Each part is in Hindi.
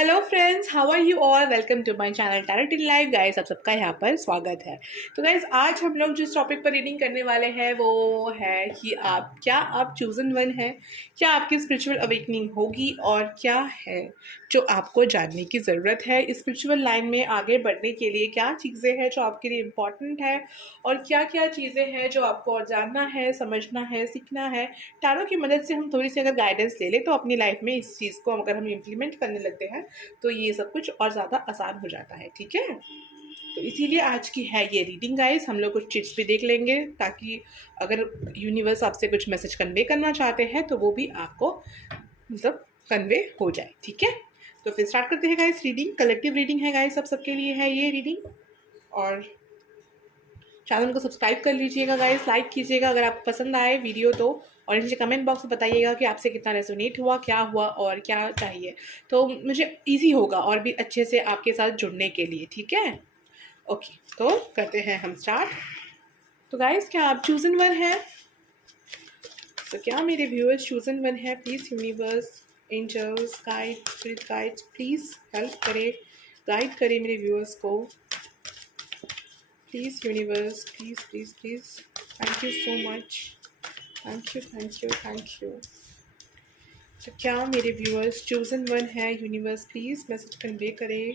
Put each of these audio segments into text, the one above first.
Hello friends, how are you all. Welcome to my channel talent in life. Guys, आप सबका यहाँ पर स्वागत है। तो गाइस, आज हम लोग जिस टॉपिक पर रीडिंग करने वाले हैं वो है कि आप चूजन वन हैं, क्या आपकी स्पिरिचुअल अवेकनिंग होगी और क्या है जो आपको जानने की ज़रूरत है स्पिरिचुअल लाइन में आगे बढ़ने के लिए। क्या चीज़ें हैं जो आपके लिए इम्पॉर्टेंट है और क्या क्या चीज़ें हैं जो आपको और जानना है, समझना है, सीखना है। टैरो की मदद से हम थोड़ी सी अगर गाइडेंस ले लें तो अपनी लाइफ में इस चीज़ को अगर हम इम्प्लीमेंट करने लगते हैं तो ये सब कुछ और ज़्यादा आसान हो जाता है। ठीक है, तो इसीलिए आज की है ये रीडिंग। गाइस, हम लोग कुछ चिट्स भी देख लेंगे ताकि अगर यूनिवर्स आपसे कुछ मैसेज कन्वे करना चाहते हैं तो वो भी आपको मतलब कन्वे हो जाए। ठीक है, तो फिर स्टार्ट करते हैं गाइस। रीडिंग कलेक्टिव रीडिंग है गाइस, सब सबके लिए है ये रीडिंग। और चैनल को सब्सक्राइब कर लीजिएगा गाइस, लाइक कीजिएगा अगर आपको पसंद आए वीडियो तो, और नीचे कमेंट बॉक्स में बताइएगा कि आपसे कितना रेजोनेट हुआ, क्या हुआ और क्या चाहिए, तो मुझे इजी होगा और भी अच्छे से आपके साथ जुड़ने के लिए। ठीक है, ओके, तो करते हैं हम स्टार्ट। तो गाइस, क्या आप चूजन वन है? तो क्या मेरे व्यूअर्स चूजन वन है? Please universe, angels, guide, spirit guides, please help करें, गाइड करें मेरे व्यूअर्स को। Please universe, please please please, thank you so much, thank you thank you thank you. तो क्या मेरे व्यूअर्स चूजन वन है? यूनिवर्स प्लीज़ मैसेज कन्वे करें।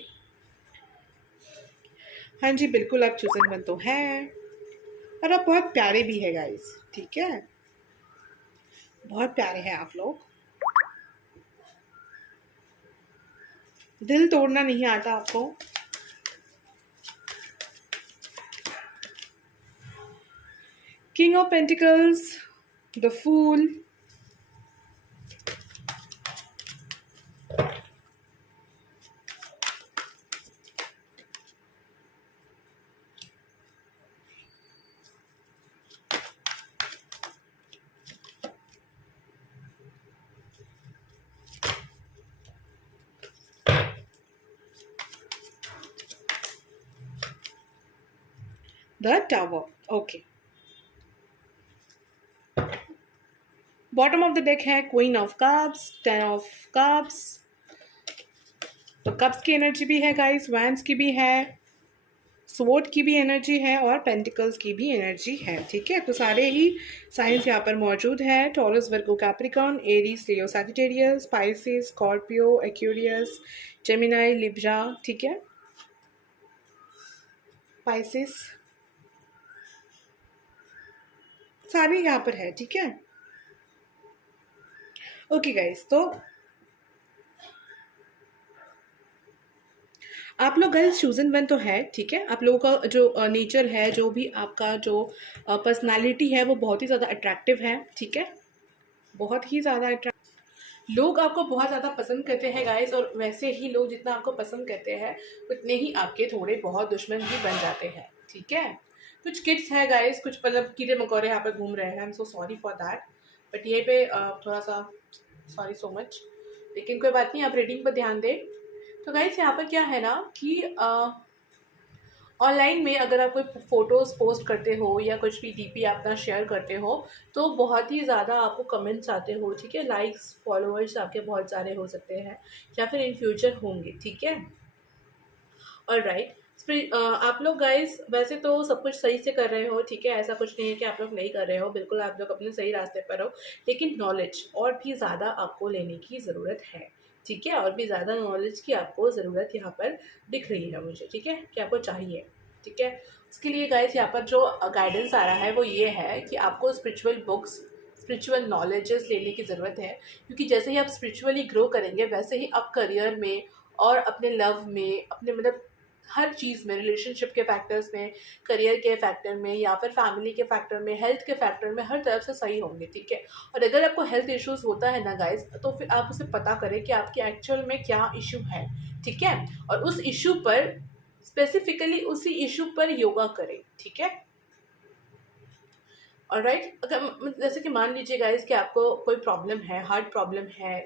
हाँ जी, बिल्कुल आप चूजन वन तो हैं और आप बहुत प्यारे भी है गाइस। ठीक है, बहुत प्यारे हैं आप लोग। दिल तोड़ना नहीं आता आपको। King of pentacles, the fool, the tower. Okay, bottom of the deck है queen of cups, ten of cups. तो कप्स की एनर्जी भी है गाइस, वैंड्स की भी है, स्वॉर्ड की भी एनर्जी है और पेंटिकल्स की भी एनर्जी है। ठीक है, तो सारे ही साइंस यहाँ पर मौजूद है। Taurus, Virgo, Capricorn, Aries, Leo, Sagittarius, Pisces, Scorpio, Aquarius, Gemini, Libra. ठीक है, स्पाइसिस सारे यहाँ पर है। ठीक है, ओके गाइस, तो आप लोग गर्ल्स चूजन वन तो है। ठीक है, आप लोगों का जो नेचर है, जो भी आपका जो पर्सनालिटी है वो बहुत ही ज़्यादा अट्रैक्टिव है। ठीक है, बहुत ही ज़्यादा अट्रैक्टिव, लोग आपको बहुत ज़्यादा पसंद करते हैं गाइस। और वैसे ही लोग जितना आपको पसंद करते हैं उतने ही आपके थोड़े बहुत दुश्मन भी बन जाते हैं। ठीक है, कुछ किड्स है गाइस, कुछ मतलब कीड़े मकोड़े यहाँ पर घूम रहे हैं। I am so sorry for that, but ये पे थोड़ा सा सॉरी सो मच, लेकिन कोई बात नहीं, आप रीडिंग पर ध्यान दें। तो गाइस, यहाँ पर क्या है ना कि ऑनलाइन में अगर आप कोई फ़ोटोज़ पोस्ट करते हो या कुछ भी डीपी अपना शेयर करते हो तो बहुत ही ज़्यादा आपको कमेंट्स आते हो। ठीक है, लाइक्स, फॉलोअर्स आपके बहुत सारे हो सकते हैं या फिर इन फ्यूचर होंगे। ठीक है, और राइट, आप लोग गाइस वैसे तो सब कुछ सही से कर रहे हो। ठीक है, ऐसा कुछ नहीं है कि आप लोग नहीं कर रहे हो, बिल्कुल आप लोग अपने सही रास्ते पर हो, लेकिन नॉलेज और भी ज़्यादा आपको लेने की ज़रूरत है। ठीक है, और भी ज़्यादा नॉलेज की आपको ज़रूरत यहाँ पर दिख रही है मुझे। ठीक है, कि आपको चाहिए। ठीक है, उसके लिए गाइस यहाँ पर जो गाइडेंस आ रहा है वो ये है कि आपको स्पिरिचुअल बुक्स, स्पिरिचुअल नॉलेजेस लेने की ज़रूरत है, क्योंकि जैसे ही आप स्पिरिचुअली ग्रो करेंगे वैसे ही आप करियर में और अपने लव में, अपने मतलब हर चीज़ में, रिलेशनशिप के फैक्टर्स में, करियर के फैक्टर में या फिर फैमिली के फैक्टर में, हेल्थ के फैक्टर में, हर तरफ से सही होंगे। ठीक है, और अगर आपको हेल्थ इश्यूज होता है ना गाइस, तो फिर आप उसे पता करें कि आपके एक्चुअल में क्या इशू है। ठीक है, और उस इशू पर स्पेसिफिकली उसी इशू पर योगा करें। ठीक है, और राइट, अगर जैसे कि मान लीजिए गाइस कि आपको कोई प्रॉब्लम है, हार्ट प्रॉब्लम है,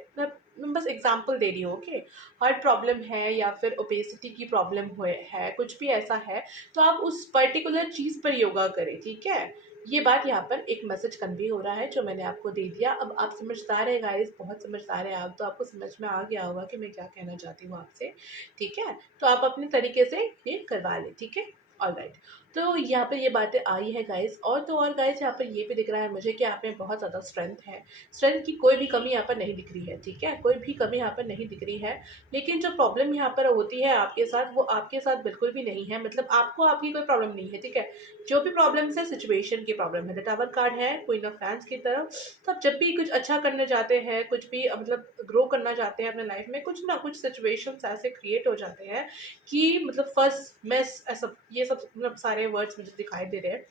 मैं बस एग्जांपल दे रही हूँ। ओके, हार्ट प्रॉब्लम है या फिर ओबेसिटी की प्रॉब्लम हुए है, कुछ भी ऐसा है, तो आप उस पर्टिकुलर चीज़ पर योगा करें। ठीक है, ये बात यहाँ पर एक मैसेज कन्वे हो रहा है जो मैंने आपको दे दिया। अब आप समझदार है गाइस, बहुत समझदार है आप, तो आपको समझ में आ गया होगा कि मैं क्या कहना चाहती हूँ आपसे, ठीक है। तो आप अपने तरीके से ये करवा लें, ठीक है। ऑलराइट, तो यहाँ पर ये बातें आई है गाइस। और तो और गाइस, यहाँ पर ये भी दिख रहा है मुझे कि आप में बहुत ज़्यादा स्ट्रेंथ है। स्ट्रेंथ की कोई भी कमी यहाँ पर नहीं दिख रही है, ठीक है, कोई भी कमी यहाँ पर नहीं दिख रही है। लेकिन जो प्रॉब्लम यहाँ पर होती है आपके साथ, वो आपके साथ बिल्कुल भी नहीं है। मतलब आपको आपकी कोई प्रॉब्लम नहीं है, ठीक है। जो भी प्रॉब्लम्स है सिचुएशन की प्रॉब्लम है। द टावर कार्ड है क्वीन ऑफ फैंस की तरफ। तो आप जब भी कुछ अच्छा करने जाते हैं, कुछ भी मतलब ग्रो करना चाहते हैं अपने लाइफ में, कुछ ना कुछ सिचुएशंस ऐसे क्रिएट हो जाते हैं कि मतलब फर्स्ट मेस ऐसा, ये सब मतलब सारे वर्ड्स मुझे दिखाई दे रहे हैं।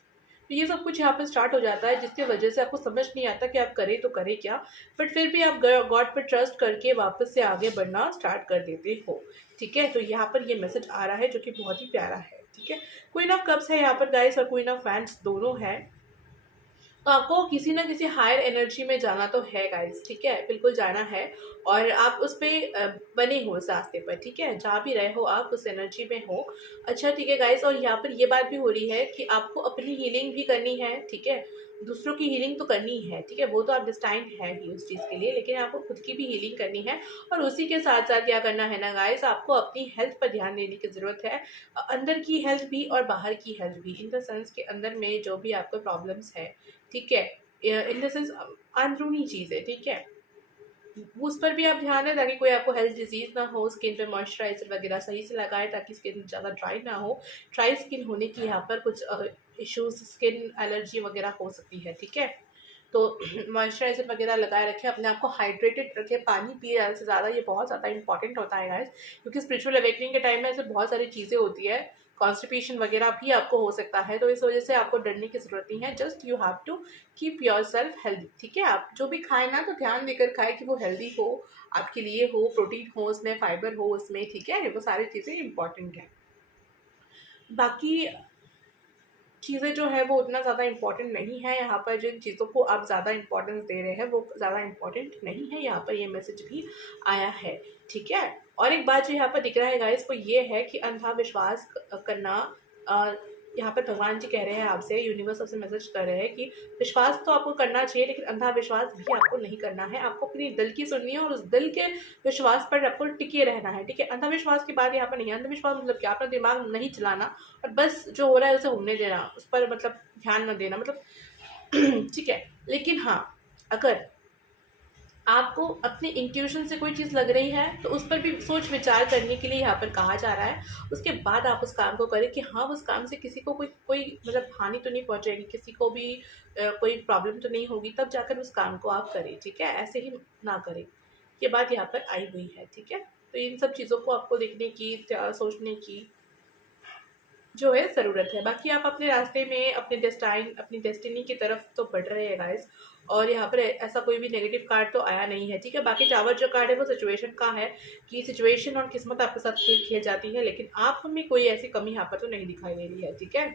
तो ये सब कुछ यहाँ पे स्टार्ट हो जाता है, जिसकी वजह से आपको समझ नहीं आता कि आप करें तो करें क्या। बट फिर भी आप गॉड पर ट्रस्ट करके वापस से आगे बढ़ना स्टार्ट कर देते हो, ठीक है। तो यहाँ पर ये मैसेज आ रहा है जो कि बहुत ही प्यारा है, ठीक है। क्वीन ऑफ कप्स है यहाँ पर गाइस, और क्वीन ऑफ फैंस दोनों है। तो आपको किसी ना किसी हायर एनर्जी में जाना तो है गाइस, ठीक है, बिल्कुल जाना है। और आप उस पर बने हो उस रास्ते पर, ठीक है, जहाँ भी रहे हो आप उस एनर्जी में हो। अच्छा, ठीक है गाइस। और यहाँ पर ये बात भी हो रही है कि आपको अपनी हीलिंग भी करनी है, ठीक है। दूसरों की हीलिंग तो करनी है, ठीक है, वो तो आप डिस्टाइंड है ही उस चीज़ के लिए, लेकिन आपको खुद की भी हीलिंग करनी है। और उसी के साथ साथ क्या करना है ना गाइस, आपको अपनी हेल्थ पर ध्यान देने की ज़रूरत है। अंदर की हेल्थ भी और बाहर की हेल्थ भी, इन द सेंस के अंदर में जो भी आपको प्रॉब्लम्स है, ठीक है, इन द सेंस अंदरूनी चीज़ है, ठीक है, उस पर भी आप ध्यान दें ताकि कोई आपको हेल्थ डिजीज ना हो। स्किन पे मॉइस्चराइजर वगैरह सही से लगाए ताकि स्किन ज़्यादा ड्राई ना हो। ड्राई स्किन होने की यहाँ पर कुछ इश्यूज, स्किन एलर्जी वगैरह हो सकती है, ठीक है। तो मॉइस्चराइजर वगैरह लगाए रखें, अपने आप को हाइड्रेटेड रखें, पानी पिए ज़्यादा से ज़्यादा, ये बहुत ज़्यादा इंपॉर्टेंट होता है गाइस। क्योंकि स्पिरिचुअल अवेकनिंग के टाइम में ऐसे बहुत सारी चीज़ें होती है, कॉन्स्टिपेशन वगैरह भी आपको हो सकता है। तो इस वजह से आपको डरने की ज़रूरत नहीं है। Just you have to keep yourself healthy, ठीक है। आप जो भी खाएं ना, तो ध्यान देकर खाएं कि वो हेल्दी हो, आपके लिए हो, प्रोटीन हो उसमें, फाइबर हो उसमें, ठीक है, वो सारी चीज़ें इंपॉर्टेंट है। बाकी चीज़ें जो है वो उतना ज़्यादा इम्पोर्टेंट नहीं है। यहाँ पर जिन चीज़ों को आप ज़्यादा इम्पोर्टेंस दे रहे हैं वो ज़्यादा इम्पोर्टेंट नहीं है। यहाँ पर ये मैसेज भी आया है, ठीक है। और एक बात जो यहाँ पर दिख रहा है गाइस, वो ये है कि अंधा विश्वास करना, यहाँ पर भगवान जी कह रहे हैं आपसे, यूनिवर्स आपसे मैसेज कर रहे हैं कि विश्वास तो आपको करना चाहिए, लेकिन अंधा विश्वास भी आपको नहीं करना है। आपको अपनी दिल की सुननी है और उस दिल के विश्वास पर आपको टिके रहना है, ठीक है। अंधविश्वास की बात यहाँ पर नहीं है। अंधविश्वास मतलब क्या, अपना दिमाग नहीं चलाना और बस जो हो रहा है उसे होने देना, उस पर मतलब ध्यान न देना, मतलब ठीक है। लेकिन हाँ, अगर आपको अपने इंट्यूशन से कोई चीज़ लग रही है तो उस पर भी सोच विचार करने के लिए यहाँ पर कहा जा रहा है। उसके बाद आप उस काम को करें कि हाँ, उस काम से किसी को कोई कोई मतलब हानि तो नहीं पहुँचेगी, किसी को भी कोई प्रॉब्लम तो नहीं होगी, तब जाकर उस काम को आप करें, ठीक है, ऐसे ही ना करें। ये बात यहाँ पर आई हुई है, ठीक है। तो इन सब चीज़ों को आपको देखने की, सोचने की जो है ज़रूरत है। बाकी आप अपने रास्ते में अपनी डेस्टिनी की तरफ तो बढ़ रहे हैं गाइस। और यहाँ पर ऐसा कोई भी नेगेटिव कार्ड तो आया नहीं है, ठीक है। बाकी टावर जो कार्ड है वो सिचुएशन का है कि सिचुएशन और किस्मत आपके साथ खेल खेल जाती है, लेकिन आप में कोई ऐसी कमी यहाँ पर तो नहीं दिखाई दे रही है, ठीक है।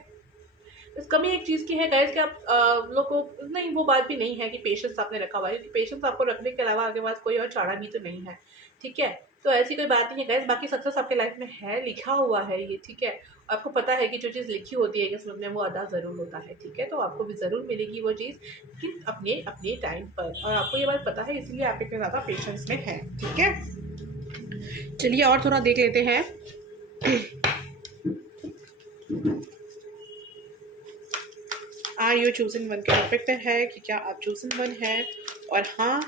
इस कमी एक चीज़ की है गाइस कि आप लोग को नहीं, वो बात भी नहीं है कि पेशेंस आपने रखा हुआ है, क्योंकि पेशेंस आपको रखने के अलावा आपके पास कोई और चारा भी तो नहीं है, ठीक है। तो ऐसी कोई बात नहीं है गाइस। बाकी सक्सेस आपके लाइफ में है, लिखा हुआ है ये, ठीक है। आपको पता है कि जो चीज़ लिखी होती है किस्मत में वो अदा ज़रूर होता है, ठीक है। तो आपको भी ज़रूर मिलेगी वो चीज़, लेकिन अपने अपने टाइम पर। और आपको ये बात पता है, इसीलिए आप इतने ज़्यादा पेशेंस में हैं, ठीक है। चलिए और थोड़ा देख लेते हैं। आर यू चूजन वन के टॉपिक पे है कि क्या आप चूजन वन है। और हाँ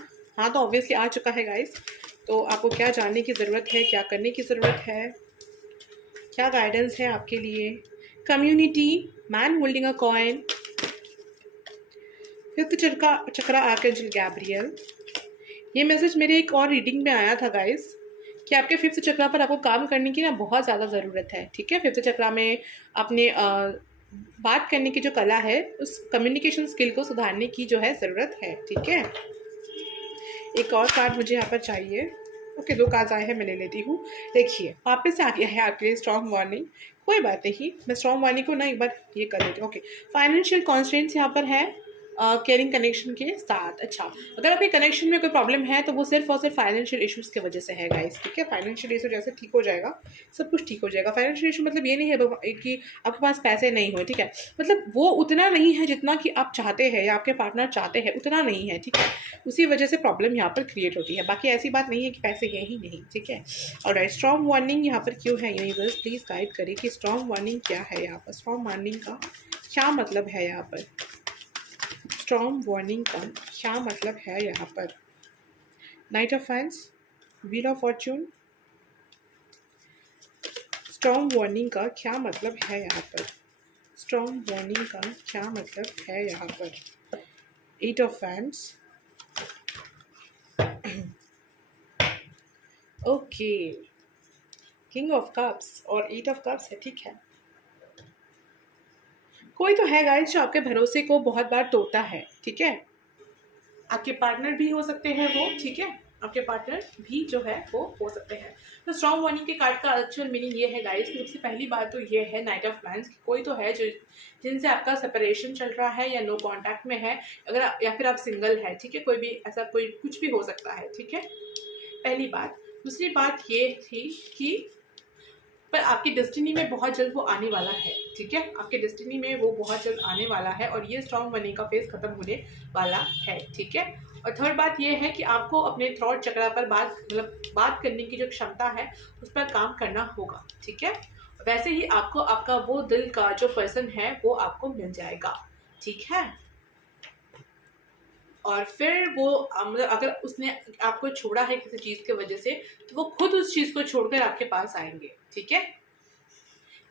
तो ऑब्वियसली आ चुका है गाइस। तो आपको क्या जानने की ज़रूरत है, क्या करने की ज़रूरत है, क्या गाइडेंस है आपके लिए। Community, man holding a coin, fifth chakra archangel Gabriel. ये मैसेज मेरे एक और रीडिंग में आया था गाइस कि आपके फिफ्थ चक्रा पर आपको काम करने की ना बहुत ज़्यादा ज़रूरत है, ठीक है। फिफ्थ चक्रा में अपने बात करने की जो कला है, उस कम्युनिकेशन स्किल को सुधारने की जो है ज़रूरत है, ठीक है। एक और कार्ड मुझे यहाँ पर चाहिए। ओके, 2 कार्ड्स आए हैं, मैं ले लेती हूँ। देखिए वापस से आ गया है आपके लिए स्ट्रॉन्ग वार्निंग। कोई बात नहीं, मैं स्ट्रॉन्ग वार्निंग को ना एक बार ये कर लेती हूँ। ओके, फाइनेंशियल कॉन्स्ट्रेंट्स यहाँ पर है, केयरिंग कनेक्शन के साथ। अच्छा, अगर आपके कनेक्शन में कोई प्रॉब्लम है तो वो सिर्फ और सिर्फ फाइनेंशियल इश्यूज़ की वजह से है गाइस, ठीक है। फाइनेंशियल इशू जैसे ठीक हो जाएगा सब कुछ ठीक हो जाएगा। फाइनेंशियल इशू मतलब ये नहीं है कि आपके पास पैसे नहीं हो, ठीक है, मतलब वो उतना नहीं है जितना कि आप चाहते हैं या आपके पार्टनर चाहते हैं, उतना नहीं है, ठीक है। उसी वजह से प्रॉब्लम यहाँ पर क्रिएट होती है, बाकी ऐसी बात नहीं है कि पैसे हैं ही नहीं, ठीक है। और स्ट्रॉन्ग वार्निंग यहाँ पर क्यों है, यूनिवर्स प्लीज़ गाइड करें कि स्ट्रॉन्ग वार्निंग क्या है यहाँ पर। स्ट्रॉन्ग वार्निंग का क्या मतलब है यहाँ पर, स्ट्रॉन्ग वार्निंग का क्या मतलब है यहाँ पर। Night of fans, wheel of Fortune, strong warning का क्या मतलब है यहाँ पर। स्ट्रॉन्ग वार्निंग का क्या मतलब है यहाँ पर। Eight of fans, okay, king of cups और एट ऑफ कप्स है, ठीक है। कोई तो है गाइस जो आपके भरोसे को बहुत बार तोड़ता है, ठीक है। आपके पार्टनर भी हो सकते हैं वो, ठीक है, आपके पार्टनर भी जो है वो हो सकते हैं। तो स्ट्रॉन्ग वार्निंग के कार्ड का एक्चुअल मीनिंग ये है गाइस कि सबसे पहली बात तो ये है नाइट ऑफ फैंस की कोई तो है जो जिनसे आपका सेपरेशन चल रहा है या नो कांटेक्ट में है, अगर या फिर आप सिंगल है, ठीक है, कोई भी ऐसा कोई कुछ भी हो सकता है, ठीक है, पहली बात। दूसरी बात ये थी कि पर आपकी डेस्टिनी में बहुत जल्द वो आने वाला है, ठीक है, आपके डेस्टिनी में वो बहुत जल्द आने वाला है और ये स्ट्रॉन्ग मनी का फेज खत्म होने वाला है, ठीक है। और थर्ड बात ये है कि आपको अपने थ्रॉट चक्रा पर बात करने की जो क्षमता है उस पर काम करना होगा, ठीक है। वैसे ही आपको आपका वो दिल का जो पर्सन है वो आपको मिल जाएगा, ठीक है। और फिर वो मतलब अगर उसने आपको छोड़ा है किसी चीज़ की वजह से तो वो खुद उस चीज़ को छोड़कर आपके पास आएंगे, ठीक है।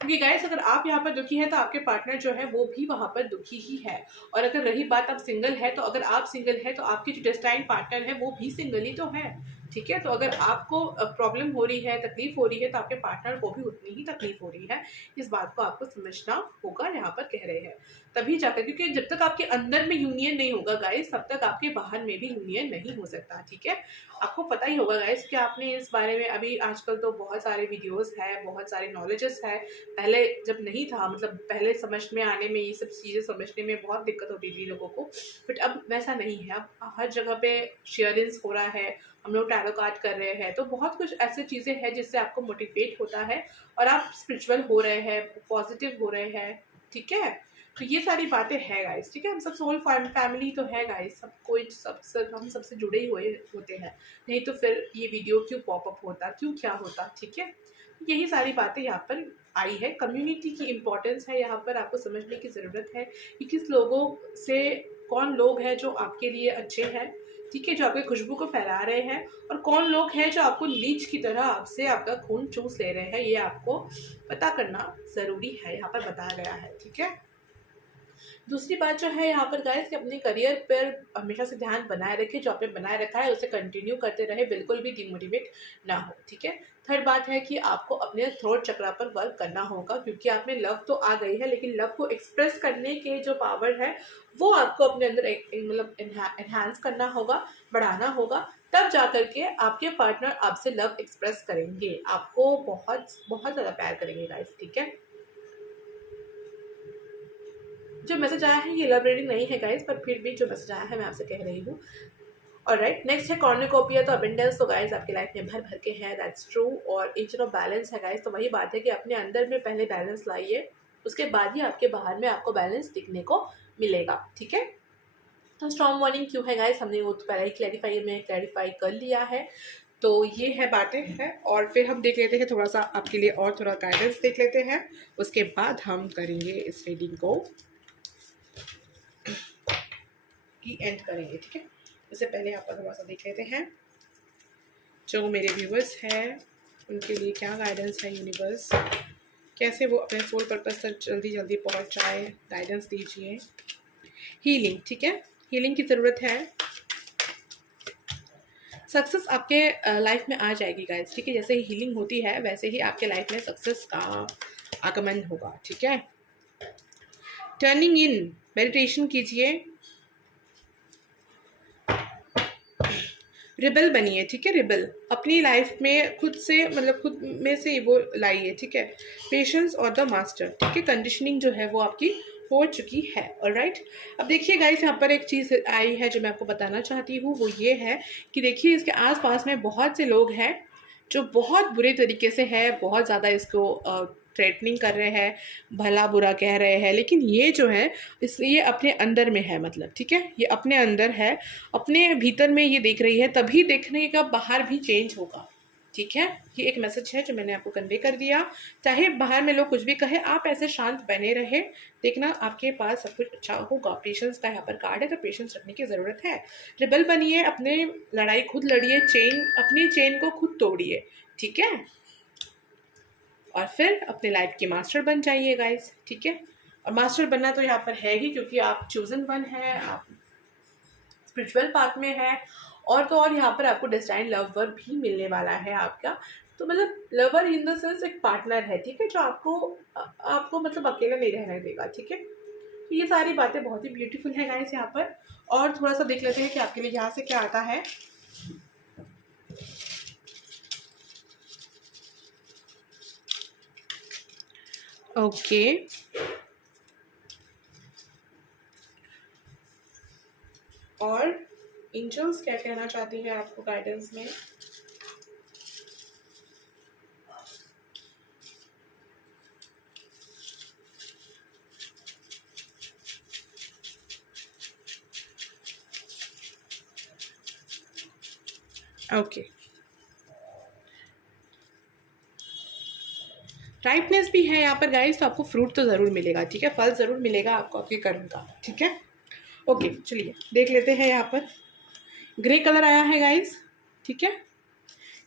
क्योंकि गाइस अगर आप यहाँ पर दुखी है तो आपके पार्टनर जो है वो भी वहाँ पर दुखी ही है। और अगर रही बात आप सिंगल है तो अगर आप सिंगल है तो आपकी जो डेस्टाइन पार्टनर है वो भी सिंगल ही तो है, ठीक है। तो अगर आपको प्रॉब्लम हो रही है, तकलीफ हो रही है, तो आपके पार्टनर को भी उतनी ही तकलीफ हो रही है। इस बात को आपको समझना होगा, यहाँ पर कह रहे हैं तभी जाकर, क्योंकि जब तक आपके अंदर में यूनियन नहीं होगा गाइस तब तक आपके बाहर में भी यूनियन नहीं हो सकता, ठीक है। आपको पता ही होगा गाइस कि आपने इस बारे में अभी आजकल तो बहुत सारे वीडियोस है, बहुत सारे नॉलेजेस है। पहले जब नहीं था, मतलब पहले समझ में आने में, ये सब चीज़ें समझने में बहुत दिक्कत होती थी लोगों को, बट अब वैसा नहीं है। अब हर जगह पे शेयरिंग्स हो रहा है, हम लोग टैरो कार्ड कर रहे हैं, तो बहुत कुछ ऐसे चीज़ें हैं जिससे आपको मोटिवेट होता है और आप स्पिरिचुअल हो रहे हैं, पॉजिटिव हो रहे हैं, ठीक है। तो ये सारी बातें हैं गाइस, ठीक है। हम सब सोल फैमिली तो है गाइस, सब कोई हम सबसे जुड़े ही हुए होते हैं, नहीं तो फिर ये वीडियो क्यों पॉपअप होता, क्यों क्या होता, ठीक है। यही सारी बातें यहाँ पर आई है। कम्युनिटी की इम्पोर्टेंस है यहाँ पर, आपको समझने की ज़रूरत है कि किस लोगों से, कौन लोग हैं जो आपके लिए अच्छे हैं, ठीक है, जो आपकी खुशबू को फैला रहे हैं, और कौन लोग हैं जो आपको लीच की तरह आपसे आपका खून चूस ले रहे हैं। ये आपको पता करना ज़रूरी है, यहाँ पर बताया गया है, ठीक है। दूसरी बात जो है यहाँ पर गाइस कि अपने करियर पर हमेशा से ध्यान बनाए रखें, जो आपने बनाए रखा है उसे कंटिन्यू करते रहे, बिल्कुल भी डिमोटिवेट ना हो, ठीक है। थर्ड बात है कि आपको अपने थ्रोट चक्रा पर वर्क करना होगा, क्योंकि आप में लव तो आ गई है लेकिन लव को एक्सप्रेस करने के जो पावर है वो आपको अपने अंदर मतलब एनहांस करना होगा, बढ़ाना होगा, तब जा करके आपके पार्टनर आपसे लव एक्सप्रेस करेंगे, आपको बहुत बहुत ज़्यादा प्यार करेंगे गाइस, ठीक है। जो मैसेज आया है ये लव रीडिंग नहीं है गाइस, पर फिर भी जो मैसेज आया है मैं आपसे कह रही हूँ। और राइट, नेक्स्ट है कॉर्नुकोपिया, तो अबेंडेंस तो गाइस आपकी लाइफ में भर भर के है, दैट्स ट्रू। और एंजल ऑफ बैलेंस है गाइस, तो वही बात है कि अपने अंदर में पहले बैलेंस लाइए, उसके बाद ही आपके बाहर में आपको बैलेंस दिखने को मिलेगा, ठीक है। तो स्ट्रॉन्ग वार्निंग क्यों है गाइस, हमने वो तो पहले ही क्लैरिफाई कर लिया है। तो ये है बातें हैं, और फिर हम देख लेते हैं थोड़ा सा आपके लिए और थोड़ा गाइडेंस देख लेते हैं, उसके बाद हम करेंगे इस रीडिंग को की एंड करेंगे, ठीक है। इससे पहले आप थोड़ा सा देख लेते हैं जो मेरे व्यूवर्स हैं उनके लिए क्या गाइडेंस है, यूनिवर्स कैसे वो अपने सोल पर्पस तक जल्दी जल्दी पहुंच जाए, गाइडेंस दीजिए। हीलिंग, ठीक है, हीलिंग की ज़रूरत है। सक्सेस आपके लाइफ में आ जाएगी गाइस, ठीक है। जैसे ही हीलिंग होती है वैसे ही आपके लाइफ में सक्सेस का आगमन होगा, ठीक है। टर्निंग इन, मेडिटेशन कीजिए, रिबल बनिए, ठीक है। रिबल अपनी लाइफ में खुद से, मतलब खुद में से वो लाइए, ठीक है। पेशेंस और द मास्टर, ठीक है। कंडीशनिंग जो है वो आपकी हो चुकी है। ऑलराइट, अब देखिए गाइस, यहाँ पर एक चीज़ आई है जो मैं आपको बताना चाहती हूँ, वो ये है कि देखिए इसके आसपास में बहुत से लोग हैं जो बहुत बुरे तरीके से है, बहुत ज़्यादा इसको थ्रेटनिंग कर रहे हैं, भला बुरा कह रहे हैं, लेकिन ये जो है ये अपने अंदर में है, मतलब ठीक है, ये अपने अंदर है, अपने भीतर में ये देख रही है, तभी देखने का बाहर भी चेंज होगा। ठीक है, ये एक मैसेज है जो मैंने आपको कन्वे कर दिया। चाहे बाहर में लोग कुछ भी कहे, आप ऐसे शांत बने रहे, देखना आपके पास सब कुछ अच्छा होगा। पेशेंस का यहाँ पर कार्ड है, तो पेशेंस रखने की ज़रूरत है। रिबल बनिए, अपने लड़ाई खुद लड़िए, अपनी चेन को खुद तोड़िए, ठीक है, और फिर अपने लाइफ के मास्टर बन जाइए गाइस। ठीक है, और मास्टर बनना तो यहाँ पर है ही, क्योंकि आप चूजन वन है, आप स्पिरिचुअल पाथ में है, और तो और यहाँ पर आपको डेस्टाइन लवर भी मिलने वाला है आपका। तो मतलब लवर इन द सेंस एक पार्टनर है, ठीक है, जो आपको आपको मतलब अकेला नहीं रहने देगा। ठीक है, तो ये सारी बातें बहुत ही ब्यूटीफुल है गाइस यहाँ पर। और थोड़ा सा देख लेते हैं कि आपके लिए यहाँ से क्या आता है। ओके, और एंजल्स क्या कहना चाहती है आपको गाइडेंस में। ओके, राइटनेस भी है यहाँ पर गाइस, तो आपको फ्रूट तो ज़रूर मिलेगा। ठीक है, फल ज़रूर मिलेगा आपको आपके कर्म का। ठीक है, ओके, चलिए देख लेते हैं। यहाँ पर ग्रे कलर आया है गाइस। ठीक है,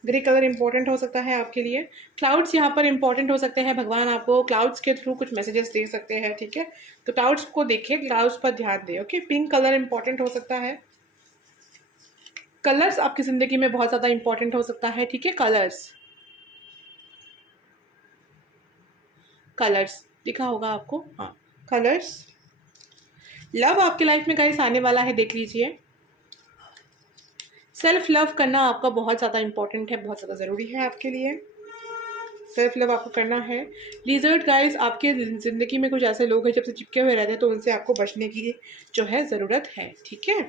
ग्रे कलर इंपॉर्टेंट हो सकता है आपके लिए। क्लाउड्स यहाँ पर इंपॉर्टेंट हो सकते हैं, भगवान आपको क्लाउड्स के थ्रू कुछ मैसेजेस दे सकते हैं। ठीक है, तो क्लाउड्स को देखें, क्लाउड्स पर ध्यान दें। ओके, पिंक कलर इंपॉर्टेंट हो सकता है। कलर्स आपकी ज़िंदगी में बहुत ज़्यादा इंपॉर्टेंट हो सकता है। ठीक है, कलर्स दिखा होगा आपको, हाँ, कलर्स। लव आपके लाइफ में गाइस आने वाला है, देख लीजिए। सेल्फ लव करना आपका बहुत ज़्यादा इंपॉर्टेंट है, बहुत ज़्यादा ज़रूरी है आपके लिए। सेल्फ लव आपको करना है। लिजर्ड गाइस, आपके ज़िंदगी में कुछ ऐसे लोग हैं जब से चिपके हुए रहते हैं, तो उनसे आपको बचने की जो है ज़रूरत है। ठीक है,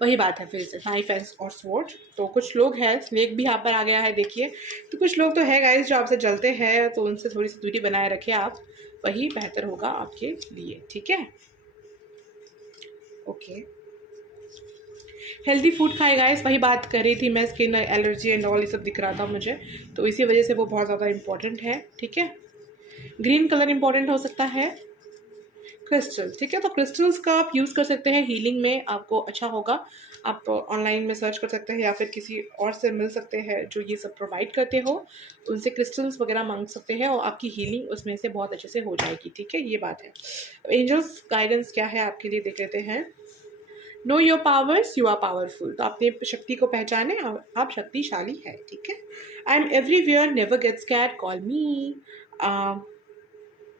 वही बात है फिर से नाइफ और स्वॉर्ड। तो कुछ लोग हैं, स्नेक भी यहाँ पर आ गया है देखिए। तो कुछ लोग तो है गाइस जो आपसे जलते हैं, तो उनसे थोड़ी सी दूरी बनाए रखें आप, वही बेहतर होगा आपके लिए। ठीक है, ओके, हेल्दी फूड खाए गाइस, वही बात कर रही थी मैं, स्किन एलर्जी एंड ऑल ये सब दिख रहा था मुझे, तो इसी वजह से वो बहुत ज़्यादा इंपॉर्टेंट है। ठीक है, ग्रीन कलर इंपॉर्टेंट हो सकता है। क्रिस्टल, ठीक है, तो क्रिस्टल्स का आप यूज़ कर सकते हैं हीलिंग में, आपको अच्छा होगा। आप ऑनलाइन में सर्च कर सकते हैं, या फिर किसी और से मिल सकते हैं जो ये सब प्रोवाइड करते हो, उनसे क्रिस्टल्स वगैरह मांग सकते हैं, और आपकी हीलिंग उसमें से बहुत अच्छे से हो जाएगी। ठीक है, ये बात है। एंजल्स गाइडेंस क्या है आपके लिए, देख लेते हैं। Know your powers, you are powerful. तो अपने शक्ति को पहचाने, आप शक्तिशाली है। ठीक है, I am everywhere, never get scared, call मी।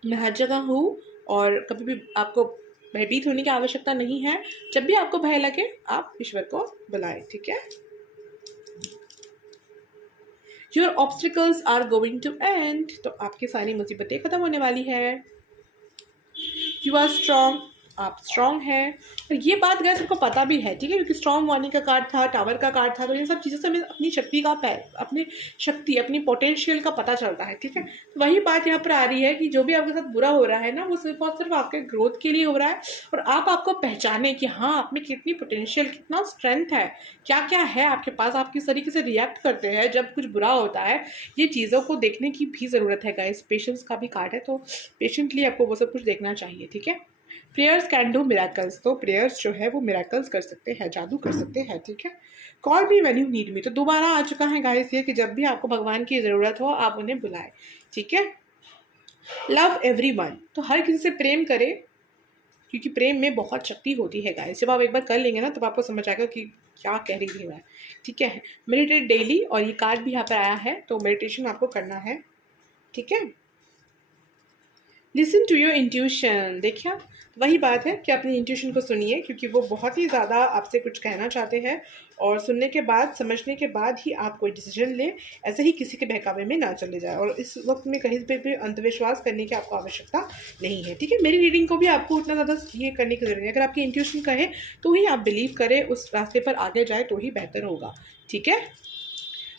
मैं हर जगह हूँ, और कभी भी आपको भयभीत होने की आवश्यकता नहीं है। जब भी आपको भय लगे, आप ईश्वर को बुलाएं। ठीक है, your obstacles are going to end. तो आपकी सारी मुसीबतें खत्म होने वाली है। यू आर स्ट्रॉन्ग, आप स्ट्रॉन्ग हैं, और ये बात गैस सबको पता भी है। ठीक है, क्योंकि स्ट्रॉन्ग वार्निंग का कार्ड था, टावर का कार्ड था, तो इन सब चीज़ों से हमें अपनी शक्ति का अपनी शक्ति, अपनी पोटेंशियल का पता चलता है। ठीक है, तो वही बात यहाँ पर आ रही है कि जो भी आपके साथ बुरा हो रहा है ना, वो सिर्फ और सिर्फ आपके ग्रोथ के लिए हो रहा है, और आप आपको पहचाने कि हाँ, आप में कितनी पोटेंशियल, कितना स्ट्रेंथ है, क्या क्या है आपके पास, आप किस तरीके से रिएक्ट करते हैं जब कुछ बुरा होता है। ये चीज़ों को देखने की भी ज़रूरत है गाइस। पेशेंस का भी कार्ड है, तो पेशेंटली आपको वो सब कुछ देखना चाहिए। ठीक है, प्रेयर्स कैन डू मिराकल्स। तो प्रेयर्स जो है वो मिराकल्स कर सकते हैं, जादू कर सकते हैं। ठीक है, call me when you need me. तो दोबारा आ चुका है गाइस ये, कि जब भी आपको भगवान की ज़रूरत हो, आप उन्हें बुलाएं। ठीक है, लव एवरीवन। तो हर किसी से प्रेम करें, क्योंकि प्रेम में बहुत शक्ति होती है गाइस। जब आप एक बार कर लेंगे ना, तब आपको समझ आएगा कि क्या कह रही थी मैं। ठीक है, मेडिटेट डेली, और ये कार्ड भी यहाँ पर आया है, तो मेडिटेशन आपको करना है। ठीक है, लिसन टू योर इंट्यूशन। देखिए वही बात है कि अपनी इंट्यूशन को सुनिए, क्योंकि वो बहुत ही ज़्यादा आपसे कुछ कहना चाहते हैं, और सुनने के बाद, समझने के बाद ही आप कोई डिसीजन लें। ऐसे ही किसी के बहकावे में ना चले जाए, और इस वक्त में कहीं पे भी अंधविश्वास करने की आपको आवश्यकता नहीं है। ठीक है, मेरी रीडिंग को भी आपको उतना ज़्यादा ये करने की जरूरत नहीं है। अगर आपकी इंट्यूशन कहे तो ही आप बिलीव करें, उस रास्ते पर आगे जाए तो ही बेहतर होगा। ठीक है,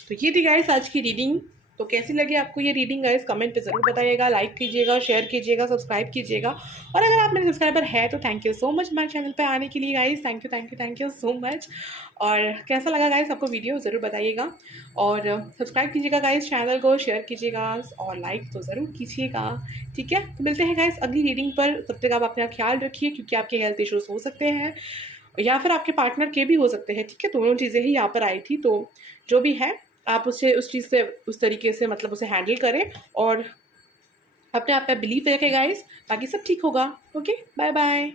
तो ये थी गाइस आज की रीडिंग। तो कैसी लगी आपको ये रीडिंग गाइस, कमेंट पे ज़रूर बताइएगा, लाइक कीजिएगा, शेयर कीजिएगा, सब्सक्राइब कीजिएगा। और अगर आप मेरे सब्सक्राइबर हैं तो थैंक यू सो मच हमारे चैनल पे आने के लिए guys. Thank you thank you thank you so much. और कैसा लगा गाइस आपको वीडियो, ज़रूर बताइएगा, और सब्सक्राइब कीजिएगा गाइस चैनल को, शेयर कीजिएगा और लाइक तो ज़रूर कीजिएगा। ठीक है, तो मिलते हैं गाइस अगली रीडिंग पर। तब तक आप अपना ख्याल रखिए, क्योंकि आपके हेल्थ इश्यूज हो सकते हैं या फिर आपके पार्टनर के भी हो सकते हैं। ठीक है, दोनों चीज़ें ही यहाँ पर आई थी, तो जो भी है आप उसे उस चीज़ से उस तरीके से मतलब उसे हैंडल करें, और अपने आप पे बिलीव रखें गाइस, बाकी सब ठीक होगा। Okay, bye bye.